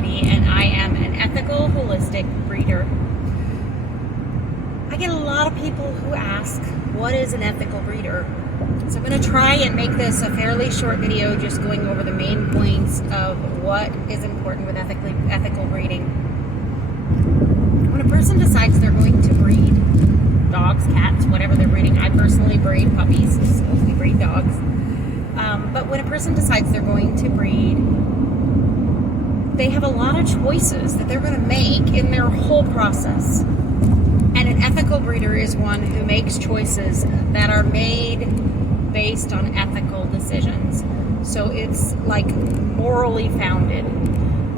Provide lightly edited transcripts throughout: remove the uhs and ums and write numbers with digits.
Melody, and I am an ethical holistic breeder. I get a lot of people who ask, what is an ethical breeder? So I'm going to try and make this a fairly short video, just going over the main points of what is important with ethical breeding. When a person decides they're going to breed dogs, cats, whatever they're breeding, I personally breed puppies, so we breed dogs. But when a person decides they're going to breed, they have a lot of choices that they're going to make in their whole process. And an ethical breeder is one who makes choices that are made based on ethical decisions. So it's like morally founded.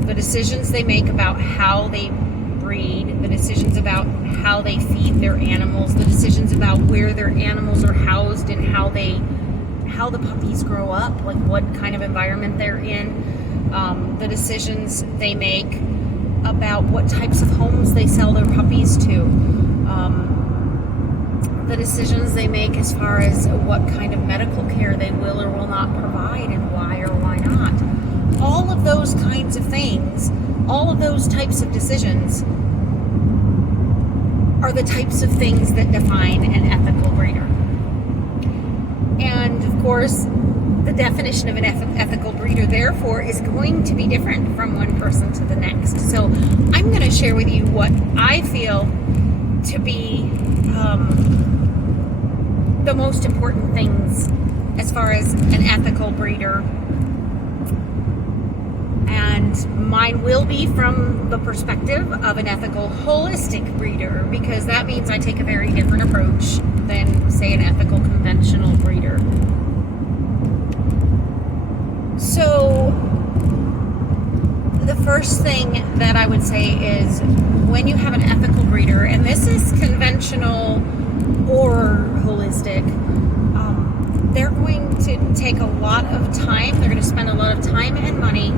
The decisions they make about how they breed, the decisions about how they feed their animals, the decisions about where their animals are housed and how the puppies grow up, like what kind of environment they're in, the decisions they make about what types of homes they sell their puppies to, the decisions they make as far as what kind of medical care they will or will not provide and why or why not. All of those kinds of things, all of those types of decisions are the types of things that define an ethical breeder. And of course, the definition of an ethical breeder, therefore, is going to be different from one person to the next. So I'm going to share with you what I feel to be the most important things as far as an ethical breeder. And mine will be from the perspective of an ethical holistic breeder, because that means I take a very different approach than, say, an ethical conventional breeder. So the first thing that I would say is, when you have an ethical breeder, and this is conventional or holistic, they're going to take a lot of time, they're going to spend a lot of time and money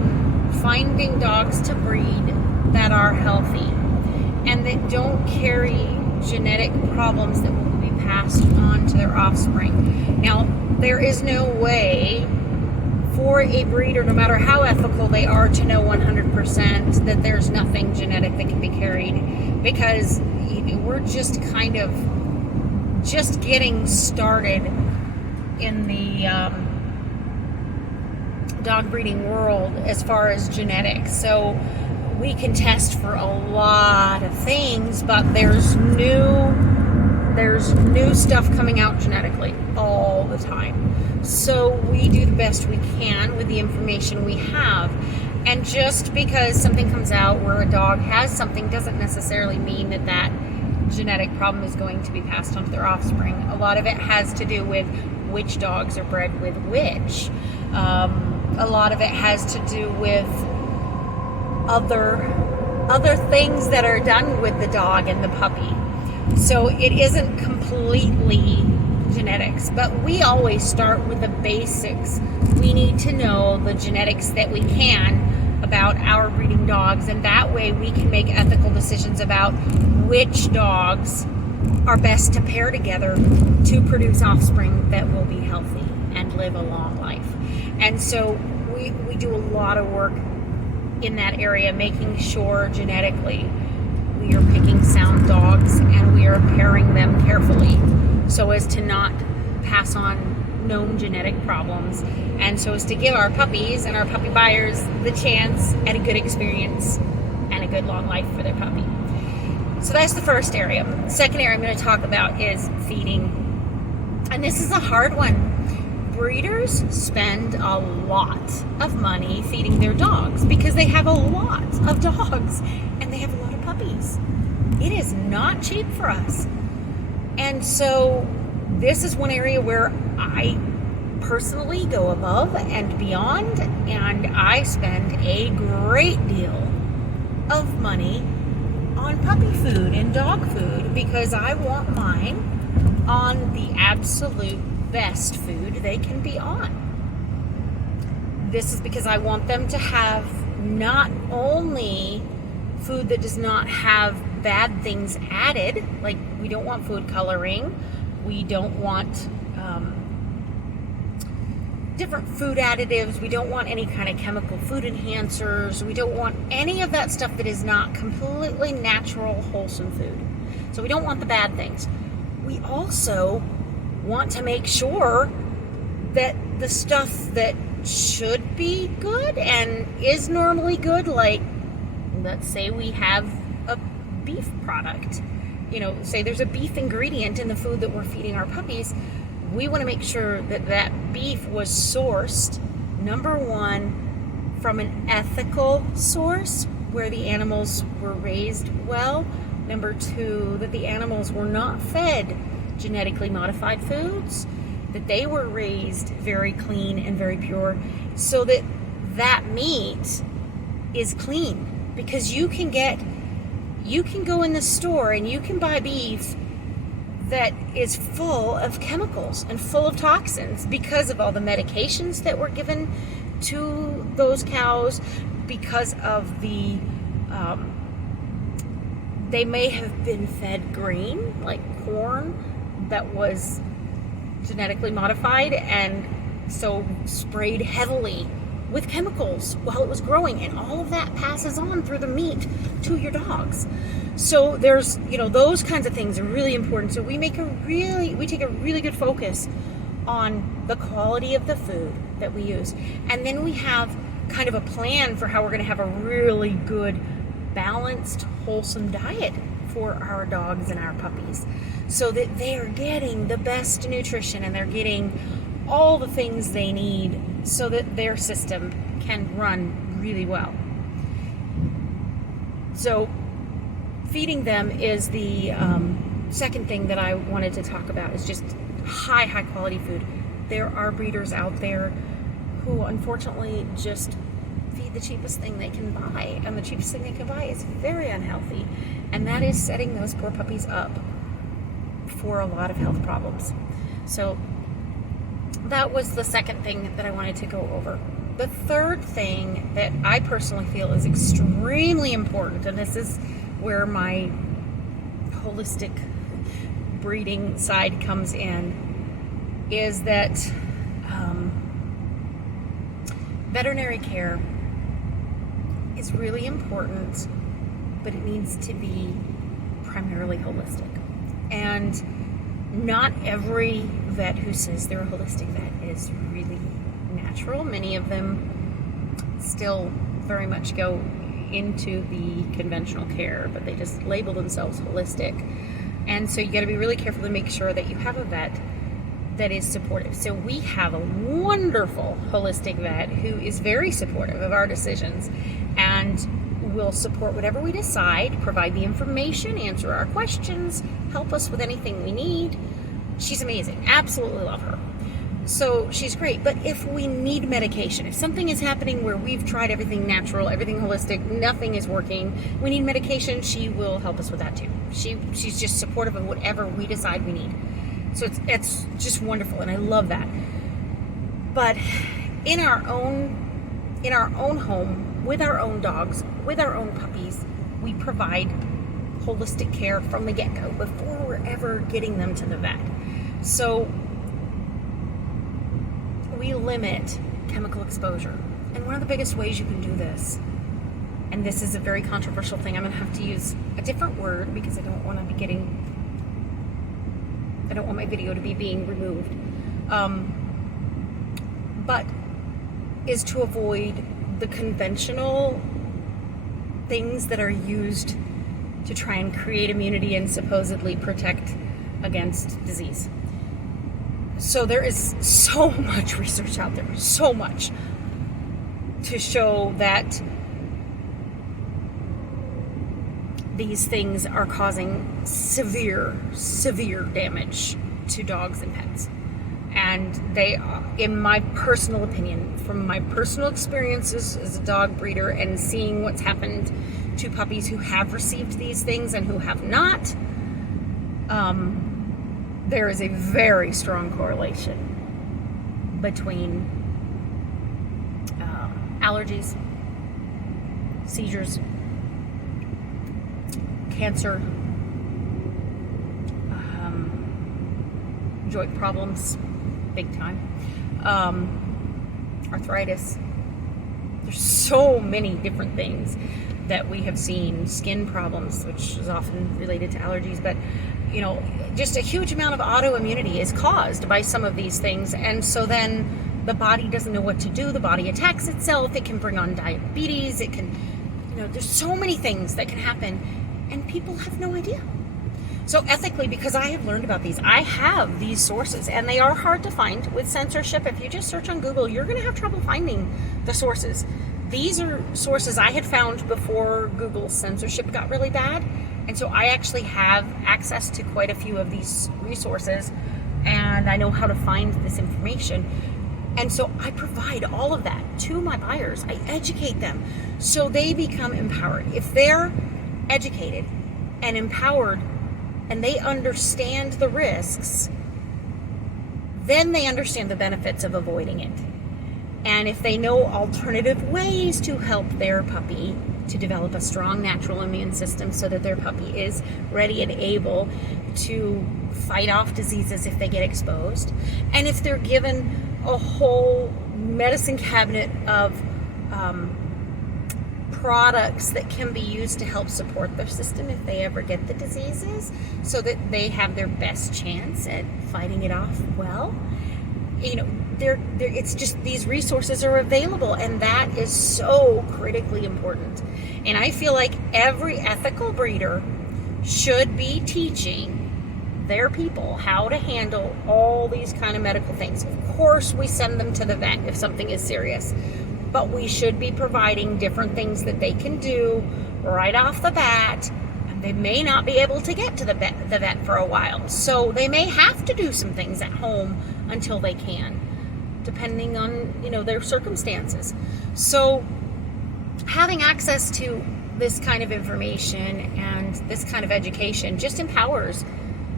finding dogs to breed that are healthy and that don't carry genetic problems that will be passed on to their offspring. Now, there is no way for a breeder, no matter how ethical they are, to know 100% that there's nothing genetic that can be carried, because we're just kind of just getting started in the dog breeding world as far as genetics. So we can test for a lot of things, but there's new stuff coming out genetically all the time. So we do the best we can with the information we have. And just because something comes out where a dog has something doesn't necessarily mean that that genetic problem is going to be passed on to their offspring. A lot of it has to do with which dogs are bred with which. A lot of it has to do with other things that are done with the dog and the puppy. So it isn't completely genetics, but we always start with the basics. We need to know the genetics that we can about our breeding dogs, and that way we can make ethical decisions about which dogs are best to pair together to produce offspring that will be healthy and live a long life. And so we do a lot of work in that area, making sure genetically we are picking sound dogs and we are pairing them carefully so as to not pass on known genetic problems, and so as to give our puppies and our puppy buyers the chance at a good experience and a good long life for their puppy. So that's the first area. The second area I'm going to talk about is feeding. And this is a hard one. Breeders spend a lot of money feeding their dogs because they have a lot of dogs and they have a lot of puppies. It is not cheap for us. And so this is one area where I personally go above and beyond, and I spend a great deal of money on puppy food and dog food because I want mine on the absolute best food they can be on. This is because I want them to have not only food that does not have bad things added, like we don't want food coloring, we don't want different food additives. We don't want any kind of chemical food enhancers. We don't want any of that stuff that is not completely natural, wholesome food. So we don't want the bad things. We also want to make sure that the stuff that should be good and is normally good, like let's say we have a beef product, say there's a beef ingredient in the food that we're feeding our puppies, we want to make sure that that beef was sourced, number one, from an ethical source where the animals were raised well. Number two, that the animals were not fed genetically modified foods, that they were raised very clean and very pure, so that that meat is clean. Because you can go in the store and you can buy beef that is full of chemicals and full of toxins because of all the medications that were given to those cows, because of the they may have been fed grain like corn that was genetically modified and so sprayed heavily with chemicals while it was growing, and all of that passes on through the meat to your dogs. So there's, those kinds of things are really important. So we take a really good focus on the quality of the food that we use. And then we have kind of a plan for how we're going to have a really good, balanced, wholesome diet for our dogs and our puppies, so that they're getting the best nutrition and they're getting all the things they need so that their system can run really well. So feeding them is the second thing that I wanted to talk about, is just high quality food. There are breeders out there who unfortunately just feed the cheapest thing they can buy, and the cheapest thing they can buy is very unhealthy, and that is setting those poor puppies up for a lot of health problems. So that was the second thing that I wanted to go over. The third thing that I personally feel is extremely important, and this is where my holistic breeding side comes in, is that veterinary care is really important, but it needs to be primarily holistic. And not every vet who says they're a holistic vet is really natural. Many of them still very much go into the conventional care, but they just label themselves holistic. And so you got to be really careful to make sure that you have a vet that is supportive. So we have a wonderful holistic vet who is very supportive of our decisions and will support whatever we decide, provide the information, answer our questions, help us with anything we need. She's amazing. Absolutely love her. So she's great. But if we need medication, if something is happening where we've tried everything natural, everything holistic, nothing is working, we need medication, she will help us with that too. She's just supportive of whatever we decide we need. So it's just wonderful, and I love that. But in our own home, with our own dogs, with our own puppies, we provide holistic care from the get-go before we're ever getting them to the vet. So we limit chemical exposure. And one of the biggest ways you can do this, and this is a very controversial thing, I'm going to have to use a different word because I don't want my video to be being removed, but is to avoid the conventional things that are used to try and create immunity and supposedly protect against disease. So there is so much research out there, so much, to show that these things are causing severe damage to dogs and pets. And they, in my personal opinion, from my personal experiences as a dog breeder and seeing what's happened to puppies who have received these things and who have not, there is a very strong correlation between allergies, seizures, cancer, joint problems, big time, arthritis. There's so many different things that we have seen. Skin problems, which is often related to allergies, but just a huge amount of autoimmunity is caused by some of these things. And so then the body doesn't know what to do. The body attacks itself. It can bring on diabetes. It can, there's so many things that can happen, and people have no idea. So ethically, because I have learned about these, I have these sources, and they are hard to find with censorship. If you just search on Google, you're going to have trouble finding the sources. These are sources I had found before Google's censorship got really bad. And so I actually have access to quite a few of these resources, and I know how to find this information. And so I provide all of that to my buyers. I educate them so they become empowered. If they're educated and empowered and they understand the risks, then they understand the benefits of avoiding it. And if they know alternative ways to help their puppy to develop a strong natural immune system so that their puppy is ready and able to fight off diseases if they get exposed, and if they're given a whole medicine cabinet of products that can be used to help support their system if they ever get the diseases, so that they have their best chance at fighting it off well. It's just, these resources are available, and that is so critically important. And I feel like every ethical breeder should be teaching their people how to handle all these kind of medical things. Of course, we send them to the vet if something is serious, but we should be providing different things that they can do right off the bat. And they may not be able to get to the vet for a while, so they may have to do some things at home until they can, depending on their circumstances. So having access to this kind of information and this kind of education just empowers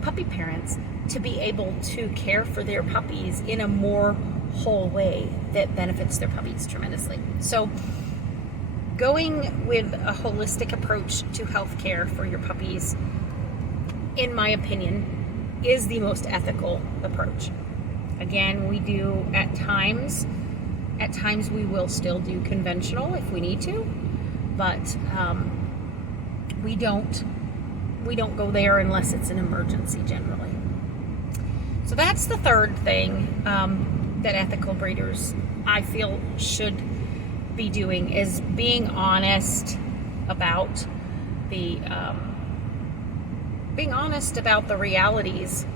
puppy parents to be able to care for their puppies in a more whole way that benefits their puppies tremendously. So going with a holistic approach to healthcare for your puppies, in my opinion, is the most ethical approach. Again, we do at times we will still do conventional if we need to, but we don't go there unless it's an emergency generally. So that's the third thing that ethical breeders, I feel, should be doing, is being honest about the realities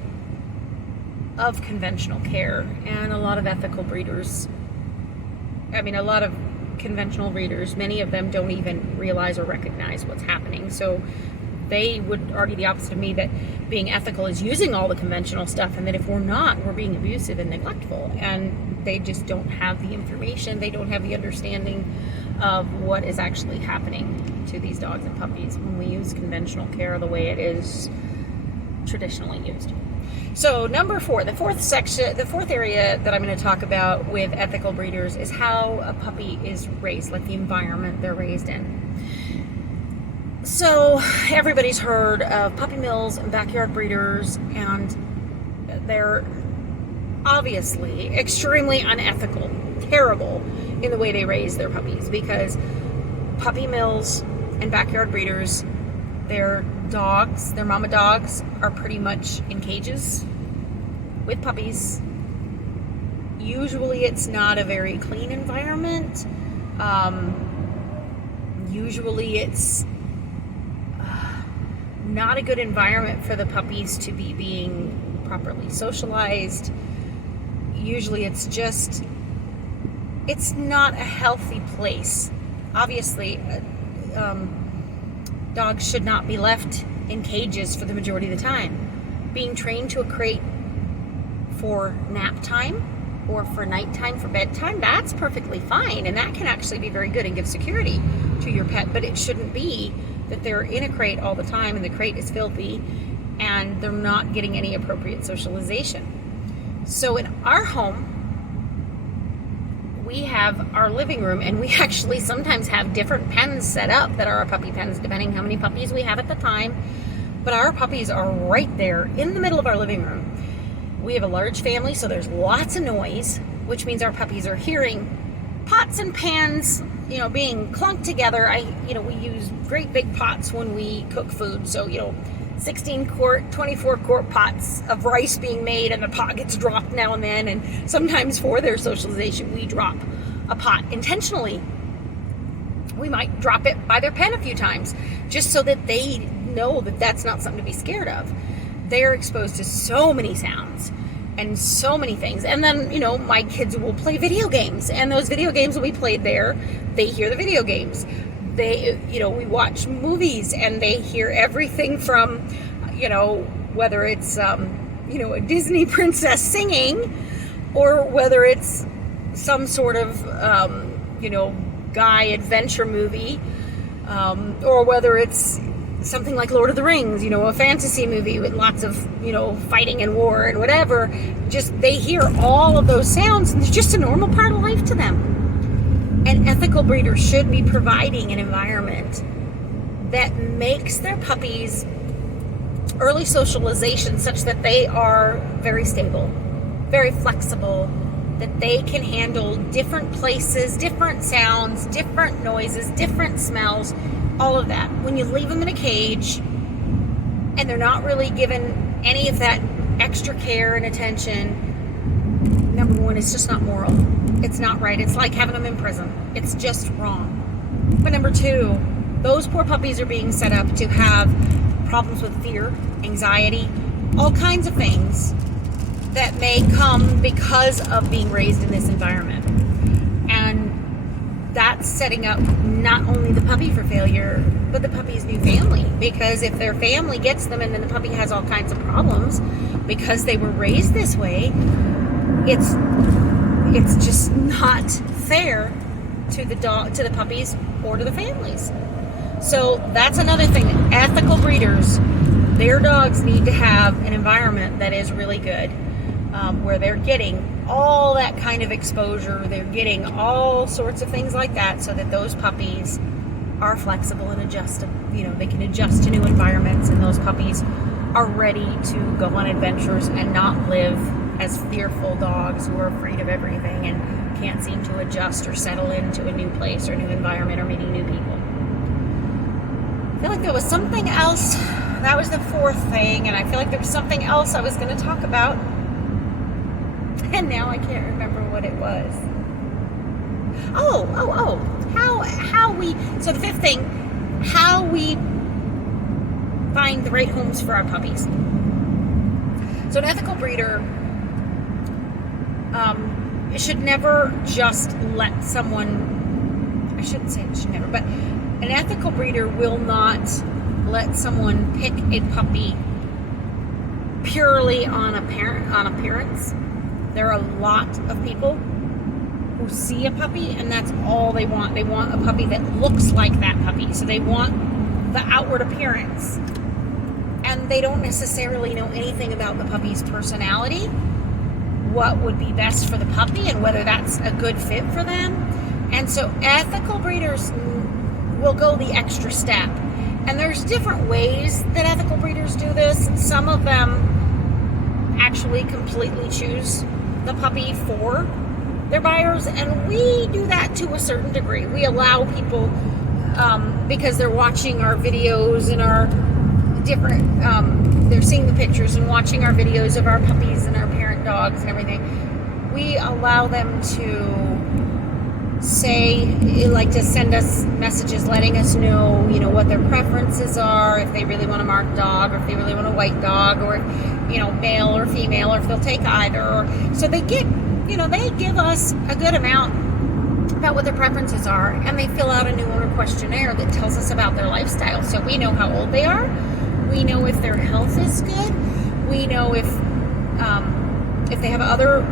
of conventional care. And a lot of ethical breeders, a lot of conventional breeders, many of them don't even realize or recognize what's happening. So they would argue the opposite of me, that being ethical is using all the conventional stuff, and that if we're not, we're being abusive and neglectful. And they just don't have the information, they don't have the understanding of what is actually happening to these dogs and puppies when we use conventional care the way it is traditionally used. So number 4, the fourth area that I'm going to talk about with ethical breeders is how a puppy is raised, like the environment they're raised in. So everybody's heard of puppy mills and backyard breeders, and they're obviously extremely unethical, terrible in the way they raise their puppies, because puppy mills and backyard breeders, their mama dogs, are pretty much in cages with puppies. Usually it's not a very clean environment. Usually it's not a good environment for the puppies to be being properly socialized. Usually it's not a healthy place. Obviously, dogs should not be left in cages for the majority of the time. Being trained to a crate for nap time or for nighttime, for bedtime, that's perfectly fine, and that can actually be very good and give security to your pet. But it shouldn't be that they're in a crate all the time and the crate is filthy and they're not getting any appropriate socialization. So in our home, we have our living room, and we actually sometimes have different pens set up that are our puppy pens, depending how many puppies we have at the time. But our puppies are right there in the middle of our living room. We have a large family, so there's lots of noise, which means our puppies are hearing pots and pans, being clunked together, we use great big pots when we cook food. So, 16 quart, 24 quart pots of rice being made, and the pot gets dropped now and then. And sometimes for their socialization, we drop a pot intentionally. We might drop it by their pen a few times just so that they know that that's not something to be scared of. They're exposed to so many sounds and so many things. And then, my kids will play video games, and those video games will be played there. They hear the video games. We watch movies, and they hear everything from, whether it's, a Disney princess singing, or whether it's some sort of, guy adventure movie, or whether it's something like Lord of the Rings, a fantasy movie with lots of, fighting and war and whatever. Just, they hear all of those sounds, and it's just a normal part of life to them. And ethical breeders should be providing an environment that makes their puppies early socialization such that they are very stable, very flexible, that they can handle different places, different sounds, different noises, different smells, all of that. When you leave them in a cage and they're not really given any of that extra care and attention, number one, it's just not moral. It's not right. It's like having them in prison. It's just wrong. But number two, those poor puppies are being set up to have problems with fear, anxiety, all kinds of things that may come because of being raised in this environment. And that's setting up not only the puppy for failure, but the puppy's new family. Because if their family gets them and then the puppy has all kinds of problems because they were raised this way, it's just not fair to the puppies or to the families. So that's another thing. Ethical breeders, their dogs need to have an environment that is really good, where they're getting all that kind of exposure. They're getting all sorts of things like that, so that those puppies are flexible and adjustable. They can adjust to new environments, and those puppies are ready to go on adventures and not live as fearful dogs who are afraid of everything and can't seem to adjust or settle into a new place or new environment or meeting new people. I feel like there was something else. That was the fourth thing, and I feel like there was something else I was going to talk about, and now I can't remember what it was. So the fifth thing, how we find the right homes for our puppies. So an ethical breeder should never just let someone, I shouldn't say it should never, but an ethical breeder will not let someone pick a puppy purely on appearance. There are a lot of people who see a puppy and that's all they want. They want a puppy that looks like that puppy. So they want the outward appearance. And they don't necessarily know anything about the puppy's personality, what would be best for the puppy, and whether that's a good fit for them. And so ethical breeders will go the extra step. And there's different ways that ethical breeders do this. Some of them actually completely choose the puppy for their buyers, and we do that to a certain degree. We allow people, because they're watching our videos and our different, they're seeing the pictures and watching our videos of our puppies and our parent dogs and everything, we allow them to say, like, to send us messages letting us know, what their preferences are, if they really want a marked dog, or if they really want a white dog, or, male or female, or if they'll take either. So they give us a good amount about what their preferences are, and they fill out a new owner questionnaire that tells us about their lifestyle. So we know how old they are, we know if their health is good, we know if they have other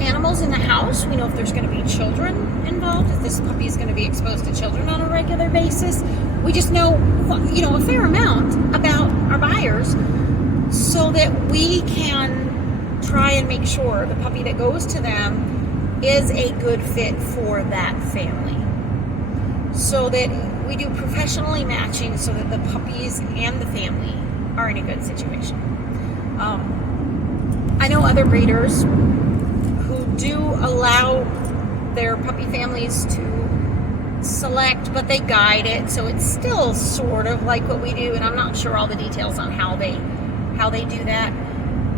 animals in the house, we know if there's going to be children involved, if this puppy is going to be exposed to children on a regular basis. We just know, a fair amount about our buyers so that we can try and make sure the puppy that goes to them is a good fit for that family. So that we do professionally matching so that the puppies and the family are in a good situation. I know other breeders who do allow their puppy families to select, but they guide it, so it's still sort of like what we do, and I'm not sure all the details on how they do that.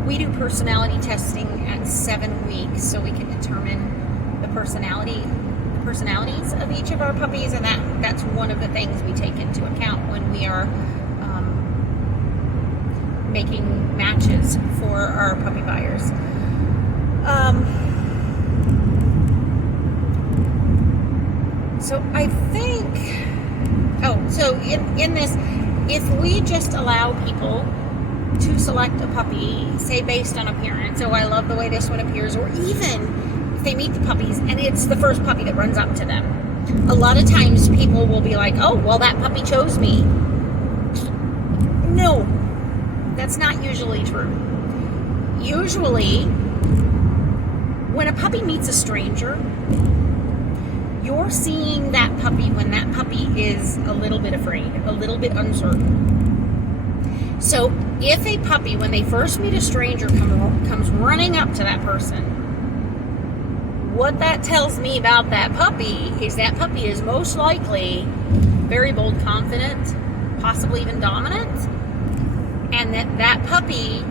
We do personality testing at 7 weeks, so we can determine the personalities of each of our puppies, and that's one of the things we take into account when we are making matches for our puppy buyers. So I think, so in this, if we just allow people to select a puppy, say based on appearance, I love the way this one appears, or even if they meet the puppies and it's the first puppy that runs up to them. A lot of times people will be like, oh, well, that puppy chose me. No, that's not usually true. Usually, when a puppy meets a stranger, you're seeing that puppy when that puppy is a little bit afraid, a little bit uncertain. So if a puppy, when they first meet a stranger, comes running up to that person, what that tells me about that puppy is most likely very bold, confident, possibly even dominant, and that puppy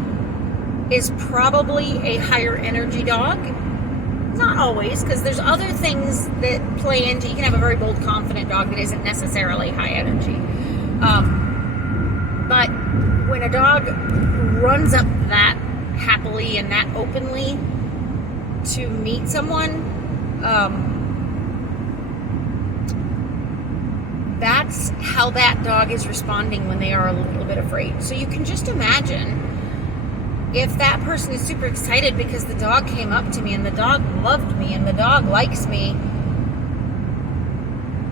is probably a higher energy dog. Not always, because there's other things that play into. You can have a very bold, confident dog that isn't necessarily high energy. But when a dog runs up that happily and that openly to meet someone, that's how that dog is responding when they are a little bit afraid. So you can just imagine if that person is super excited because the dog came up to me and the dog loved me and the dog likes me,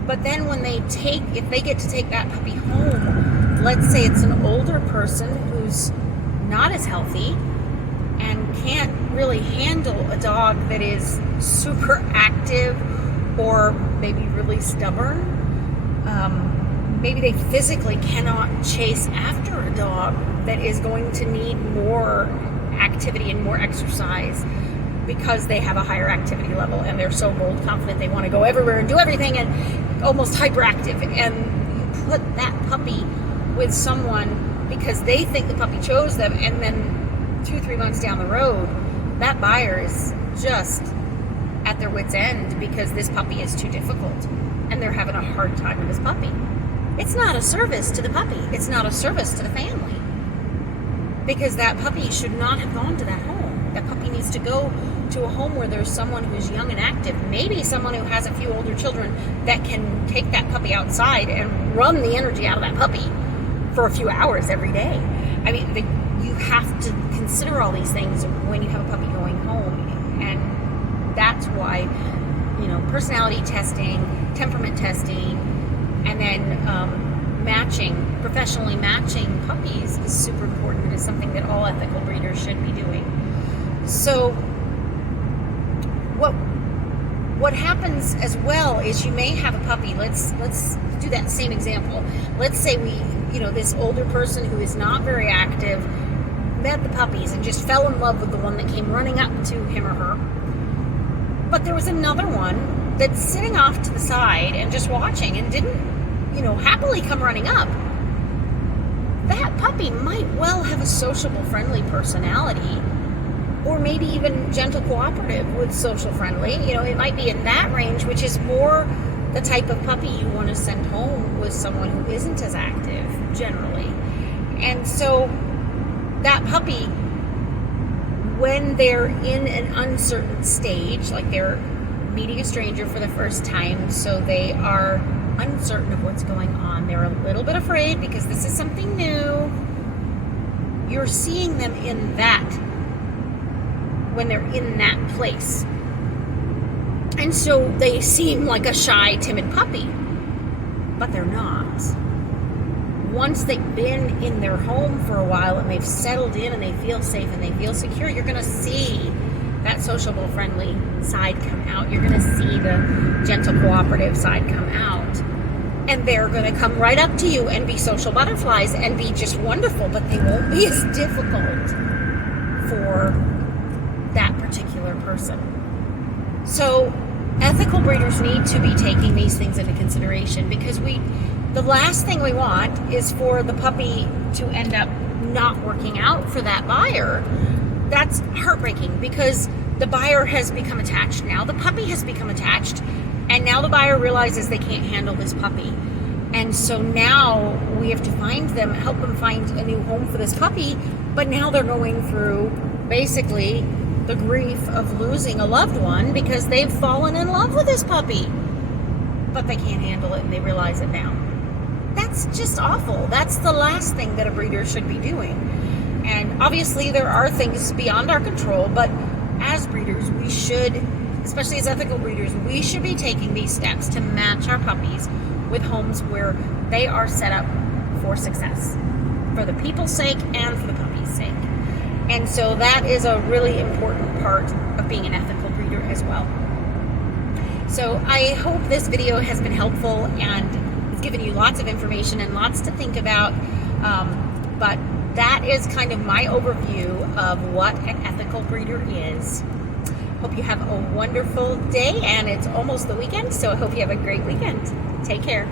but then if they get to take that puppy home, let's say it's an older person who's not as healthy and can't really handle a dog that is super active or maybe really stubborn. Maybe they physically cannot chase after a dog that is going to need more activity and more exercise because they have a higher activity level and they're so bold, confident, they want to go everywhere and do everything and almost hyperactive. And you put that puppy with someone because they think the puppy chose them, and then 2-3 months down the road, that buyer is just at their wit's end because this puppy is too difficult and they're having a hard time with this puppy. It's not a service to the puppy. It's not a service to the family, because that puppy should not have gone to that home. That puppy needs to go to a home where there's someone who's young and active, maybe someone who has a few older children that can take that puppy outside and run the energy out of that puppy for a few hours every day. I mean, you have to consider all these things when you have a puppy going home, and that's why, personality testing, temperament testing, and then professionally matching puppies is super important. It is something that all ethical breeders should be doing. So what happens as well is you may have a puppy. Let's do that same example. Let's say this older person who is not very active met the puppies and just fell in love with the one that came running up to him or her. But there was another one that's sitting off to the side and just watching and didn't, happily come running up. That puppy might well have a sociable, friendly personality, or maybe even gentle, cooperative with social friendly. It might be in that range, which is more the type of puppy you want to send home with someone who isn't as active, generally. And so that puppy, when they're in an uncertain stage, like they're meeting a stranger for the first time, so they are uncertain of what's going on, they're a little bit afraid because this is something new, you're seeing them in that, when they're in that place. And so they seem like a shy, timid puppy, but they're not. Once they've been in their home for a while and they've settled in and they feel safe and they feel secure, you're going to see that sociable, friendly side come out. You're going to see the gentle, cooperative side come out. And they're going to come right up to you and be social butterflies and be just wonderful, but they won't be as difficult for that particular person. So ethical breeders need to be taking these things into consideration, because the last thing we want is for the puppy to end up not working out for that buyer. That's heartbreaking, because the buyer has become attached now, the puppy has become attached, and now the buyer realizes they can't handle this puppy. And so now we have to help them find a new home for this puppy, but now they're going through basically the grief of losing a loved one because they've fallen in love with this puppy, but they can't handle it and they realize it now. That's just awful. That's the last thing that a breeder should be doing. And obviously there are things beyond our control, but as breeders, we should, especially as ethical breeders, we should be taking these steps to match our puppies with homes where they are set up for success, for the people's sake and for the puppy's sake. And so that is a really important part of being an ethical breeder as well. So I hope this video has been helpful and has given you lots of information and lots to think about. But that is kind of my overview of what an ethical breeder is. Hope you have a wonderful day, and it's almost the weekend, so I hope you have a great weekend. Take care.